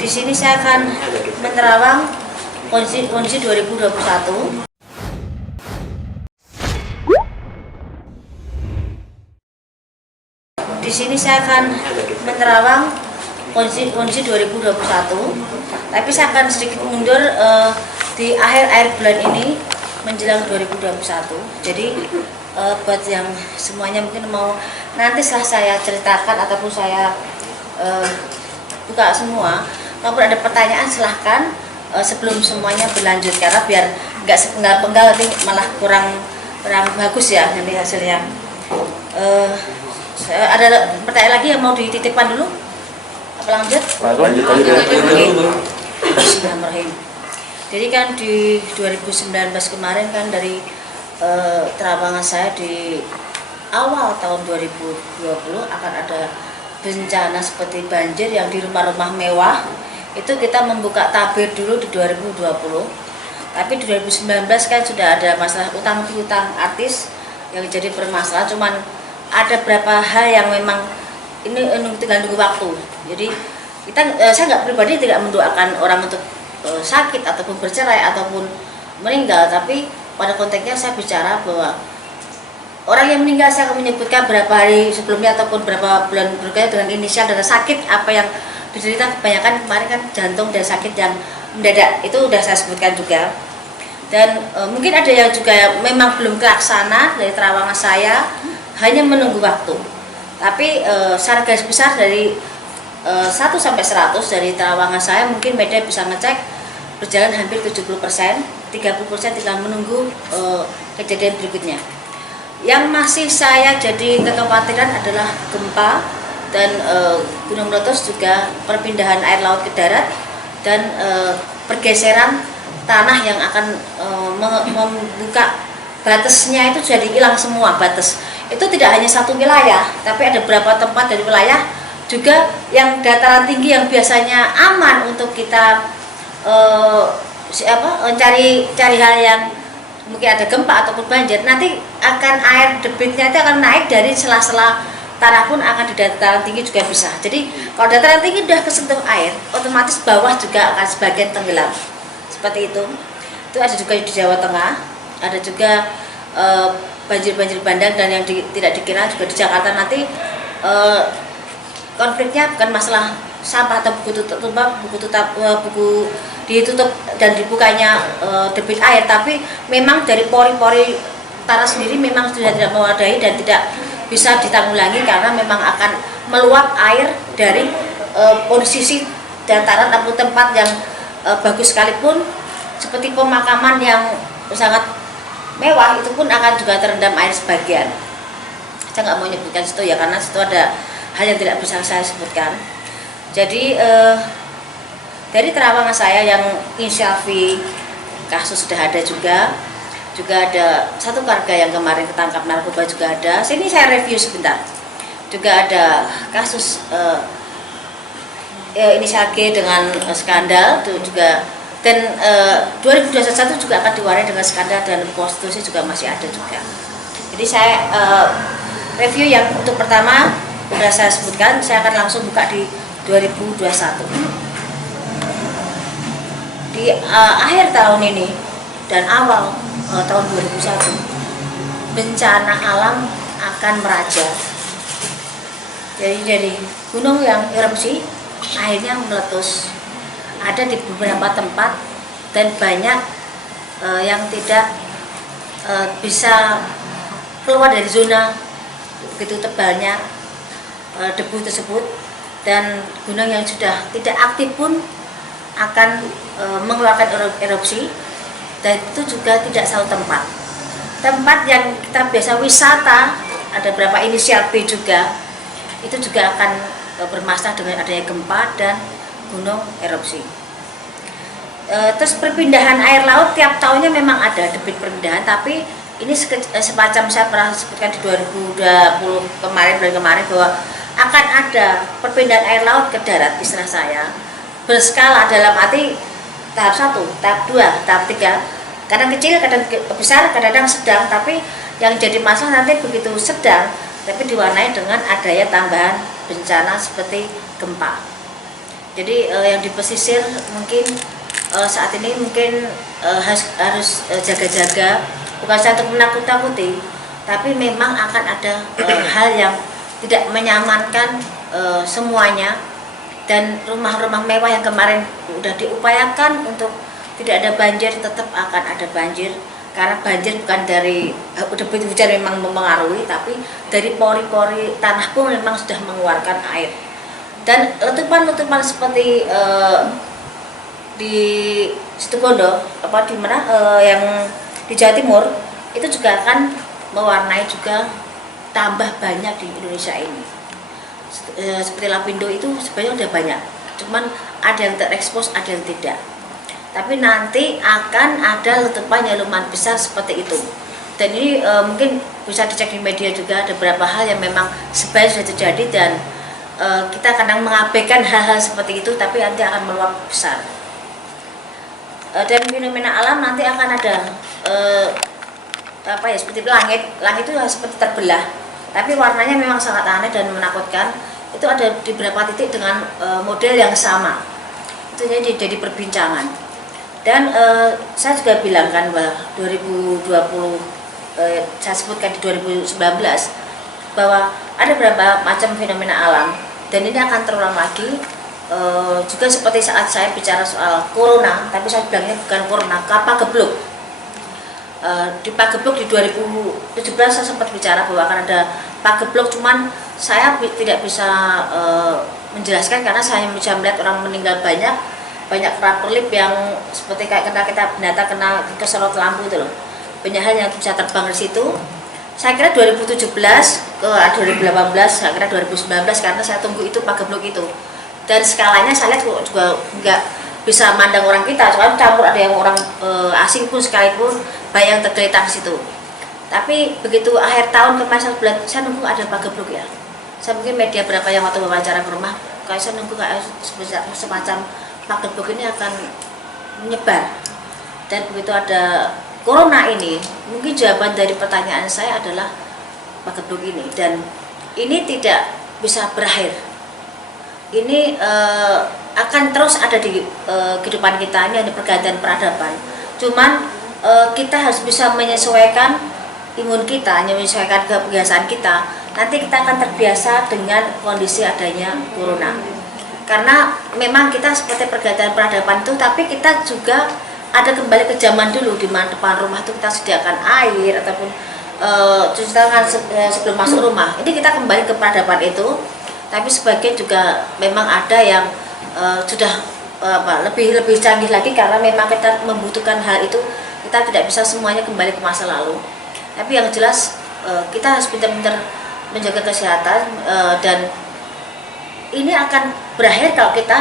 Di sini saya akan menerawang kondisi 2021. Di sini saya akan menerawang kondisi 2021. Tapi saya akan sedikit mundur di akhir bulan ini menjelang 2021. Jadi buat yang semuanya mungkin mau nanti setelah saya ceritakan ataupun saya buka semua, kalau ada pertanyaan silahkan sebelum semuanya berlanjut, karena biar nggak sepenggal-penggal nanti malah kurang bagus ya nanti hasilnya. Ada pertanyaan lagi yang mau dititipkan dulu? Apa lanjut? Lanjut dulu. Bismillahirrahmanirrahim. Jadi kan di 2019 kemarin kan dari terawangan saya di awal tahun 2020 akan ada bencana seperti banjir yang di rumah-rumah mewah. Itu kita membuka tabir dulu di 2020. Tapi di 2019 kan sudah ada masalah utang piutang artis yang jadi bermasalah. Cuman ada beberapa hal yang memang ini tinggal nunggu waktu. Jadi saya nggak pribadi tidak mendoakan orang untuk sakit ataupun bercerai ataupun meninggal, tapi pada konteksnya saya bicara bahwa orang yang meninggal saya akan menyebutkan berapa hari sebelumnya ataupun berapa bulan berikutnya dengan inisial dan sakit apa yang diderita. Kebanyakan kemarin kan jantung dan sakit yang mendadak, itu sudah saya sebutkan juga. Dan mungkin ada yang juga memang belum terlaksana dari terawangan saya, hanya menunggu waktu. Tapi secara garis besar dari 1 sampai 100 dari terawangan saya mungkin media bisa ngecek berjalan hampir 70%, 30% tinggal menunggu kejadian berikutnya. Yang masih saya jadi kekhawatiran adalah gempa dan gunung meletus, juga perpindahan air laut ke darat dan pergeseran tanah yang akan membuka batasnya itu jadi hilang semua batas. Itu tidak hanya satu wilayah, tapi ada beberapa tempat dari wilayah juga yang dataran tinggi yang biasanya aman untuk kita cari hal yang mungkin ada gempa ataupun banjir, nanti akan air debitnya itu akan naik dari sela-sela tanah pun akan di dataran tinggi juga bisa. Jadi kalau dataran tinggi sudah kesentuh air, otomatis bawah juga akan sebagian tenggelam. Seperti itu. Itu ada juga di Jawa Tengah, ada juga banjir-banjir bandang dan yang tidak dikira juga di Jakarta. Nanti konfliknya bukan masalah sampah atau buku ditutup dan dibukanya debit air, tapi memang dari pori-pori tanah sendiri memang sudah tidak mewadai dan tidak bisa ditanggulangi karena memang akan meluap air dari posisi dataran atau tempat yang bagus sekalipun seperti pemakaman yang sangat mewah, itu pun akan juga terendam air sebagian. Saya nggak mau menyebutkan situ ya, karena situ ada hal yang tidak bisa saya sebutkan. Jadi dari terawangan saya yang inisial V, kasus sudah ada juga ada satu keluarga yang kemarin ketangkap narkoba juga ada. Sini saya review sebentar. Juga ada kasus inisial G dengan skandal itu juga, dan 2021 juga akan diwarnai dengan skandal dan prostitusi juga masih ada juga. Jadi saya review yang untuk pertama sudah saya sebutkan, saya akan langsung buka di 2021. Di akhir tahun ini dan awal tahun 2001, bencana alam akan meraja. Jadi dari gunung yang erupsi akhirnya meletus, ada di beberapa tempat dan banyak yang tidak bisa keluar dari zona begitu tebalnya debu tersebut, dan gunung yang sudah tidak aktif pun akan mengeluarkan erupsi, dan itu juga tidak satu tempat yang kita biasa wisata, ada beberapa inisial B juga, itu juga akan bermasalah dengan adanya gempa dan gunung erupsi. Terus perpindahan air laut tiap tahunnya memang ada debit perpindahan, tapi ini semacam saya pernah sebutkan di 2020 bulan kemarin bahwa akan ada perpindahan air laut ke darat, istilah saya berskala, dalam arti tahap 1, tahap 2, tahap 3, kadang kecil, kadang besar, kadang sedang. Tapi yang jadi masalah nanti begitu sedang tapi diwarnai dengan adanya tambahan bencana seperti gempa. Jadi yang di pesisir mungkin saat ini mungkin harus jaga-jaga, bukan saya untuk menakut-nakuti, tapi memang akan ada hal yang tidak menyamankan semuanya. Dan rumah-rumah mewah yang kemarin udah diupayakan untuk tidak ada banjir, tetap akan ada banjir. Karena banjir bukan dari debit hujan memang mempengaruhi, tapi dari pori-pori tanah pun memang sudah mengeluarkan air. Dan letupan-letupan seperti di Situbondo, di mana yang di Jawa Timur itu juga akan mewarnai juga tambah banyak di Indonesia ini. Seperti Lapindo itu sebenarnya udah banyak, cuman ada yang terekspos, ada yang tidak. Tapi nanti akan ada letupan yang lumayan besar seperti itu. Dan ini mungkin bisa dicek di media juga, ada beberapa hal yang memang sebenarnya sudah terjadi dan kita kadang mengabaikan hal-hal seperti itu, tapi nanti akan meluap besar. Dan fenomena alam nanti akan ada seperti langit itu seperti terbelah, tapi warnanya memang sangat aneh dan menakutkan. Itu ada di beberapa titik dengan model yang sama, itu jadi perbincangan. Dan saya juga bilang kan bahwa 2020 saya sebutkan di 2019 bahwa ada beberapa macam fenomena alam dan ini akan terulang lagi. Juga seperti saat saya bicara soal corona, tapi saya bilangnya bukan corona, Pagebluk. Di Pagebluk di 2017 saya sempat bicara bahwa akan ada Pagebluk, cuman saya tidak bisa menjelaskan karena saya bisa melihat orang meninggal banyak raperlip yang seperti kayak kita binatang kena keserot lampu itu loh, banyak hal yang bisa terbang di situ. Saya kira 2017 ke 2018, saya kira 2019 karena saya tunggu itu Pagebluk itu, dan skalanya saya lihat juga nggak bisa mandang orang kita, soalnya campur ada yang orang asing pun sekalipun banyak yang tergeletak di situ. Tapi begitu akhir tahun kemarin saya nunggu ada Pagebluk ya. Saya mungkin media berapa yang waktu wawancara ke rumah, kayak saya nunggu kayak semacam Pagebluk ini akan menyebar. Dan begitu ada corona ini, mungkin jawaban dari pertanyaan saya adalah Pagebluk ini, dan ini tidak bisa berakhir. Ini akan terus ada di kehidupan kita, ini ada pergantian peradaban. Cuman kita harus bisa menyesuaikan imun kita, menyesuaikan kebiasaan kita. Nanti kita akan terbiasa dengan kondisi adanya corona. Karena memang kita seperti pergantian peradaban itu, tapi kita juga ada kembali ke zaman dulu di mana depan rumah itu kita sediakan air ataupun cuci tangan sebelum masuk rumah. Ini kita kembali ke peradaban itu. Tapi sebagian juga memang ada yang sudah lebih canggih lagi karena memang kita membutuhkan hal itu. Kita tidak bisa semuanya kembali ke masa lalu. Tapi yang jelas kita harus pintar-pintar menjaga kesehatan dan ini akan berakhir kalau kita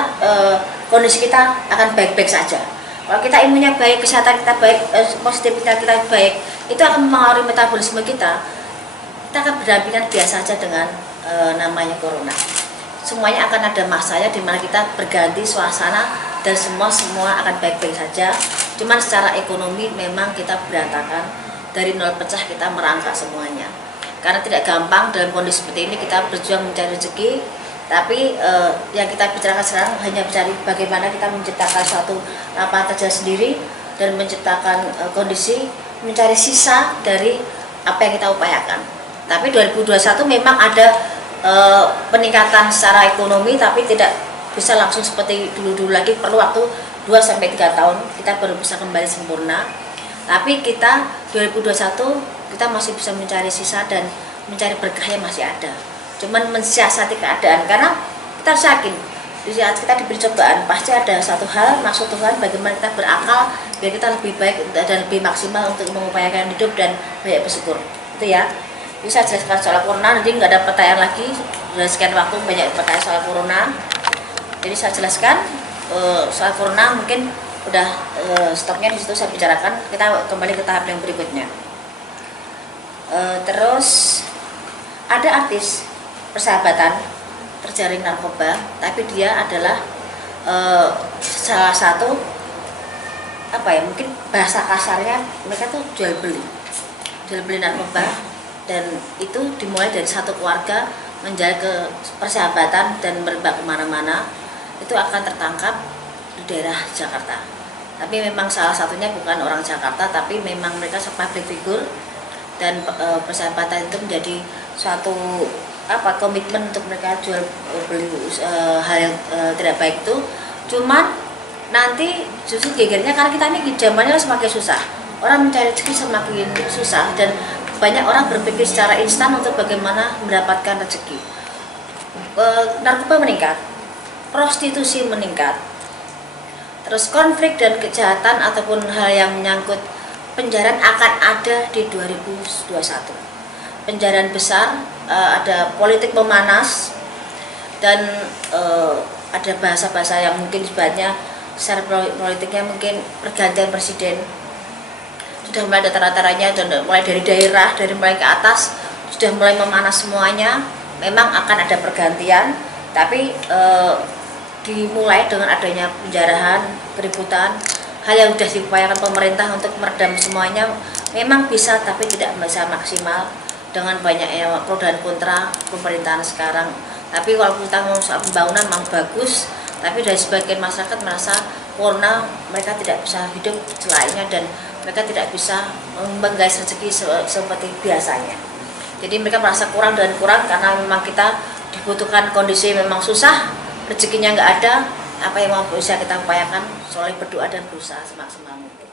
kondisi kita akan baik-baik saja. Kalau kita imunnya baik, kesehatan kita baik, positivitas kita baik, itu akan mempengaruhi metabolisme kita. Kita akan berdampingan biasa saja dengan namanya corona. Semuanya akan ada masanya di mana kita berganti suasana dan semua akan baik-baik saja. Cuman secara ekonomi memang kita berantakan, dari nol pecah kita merangkak semuanya. Karena tidak gampang dalam kondisi seperti ini kita berjuang mencari rezeki, tapi yang kita bicarakan sekarang hanya mencari bagaimana kita menciptakan suatu lapangan kerja sendiri dan menciptakan kondisi mencari sisa dari apa yang kita upayakan. Tapi 2021 memang ada peningkatan secara ekonomi, tapi tidak bisa langsung seperti dulu-dulu lagi, perlu waktu 2-3 tahun kita baru bisa kembali sempurna. Tapi kita 2021 kita masih bisa mencari sisa dan mencari berkah yang masih ada. Cuman mensiasati keadaan, karena kita harus yakin di saat kita diberi cobaan pasti ada satu hal maksud Tuhan bagaimana kita berakal biar kita lebih baik dan lebih maksimal untuk mengupayakan hidup dan banyak bersyukur. Itu ya. Bisa jelaskan soal corona, nanti nggak ada pertanyaan lagi. Sudah sekian waktu banyak pertanyaan soal corona. Jadi saya jelaskan soal corona mungkin udah stopnya di situ saya bicarakan. Kita kembali ke tahap yang berikutnya. Terus ada artis persahabatan terjaring narkoba, tapi dia adalah salah satu mungkin bahasa kasarnya mereka tuh jual beli narkoba. Dan itu dimulai dari satu keluarga menjaga ke persahabatan dan merebak kemana-mana. itu akan tertangkap di daerah Jakarta. Tapi memang salah satunya bukan orang Jakarta, tapi memang mereka public figure, dan persahabatan itu menjadi suatu komitmen untuk mereka jual beli hal yang tidak baik itu. Cuman nanti justru gegernya karena kita ini zamannya semakin susah, orang mencari rezeki semakin susah, dan banyak orang berpikir secara instan untuk bagaimana mendapatkan rezeki. Narkoba meningkat, prostitusi meningkat, terus konflik dan kejahatan ataupun hal yang menyangkut penjaraan akan ada di 2021. Penjaraan besar, ada politik memanas, dan ada bahasa-bahasa yang mungkin sebenarnya secara politiknya mungkin pergantian presiden sudah mulai ada tanda-tandanya, dan mulai dari daerah, dari mulai ke atas sudah mulai memanas semuanya. Memang akan ada pergantian, tapi dimulai dengan adanya penjarahan, keributan, hal yang sudah diupayakan pemerintah untuk meredam semuanya memang bisa, tapi tidak bisa maksimal dengan banyaknya pro dan kontra pemerintahan sekarang. Tapi kalau kita mau soal pembangunan memang bagus, tapi dari sebagian masyarakat merasa karena mereka tidak bisa hidup selainnya dan mereka tidak bisa menggais rezeki seperti biasanya. Jadi mereka merasa kurang dan kurang karena memang kita dibutuhkan kondisi memang susah, rezekinya nggak ada, apa yang mau bisa kita upayakan, soalnya berdoa dan berusaha semaksimal mungkin.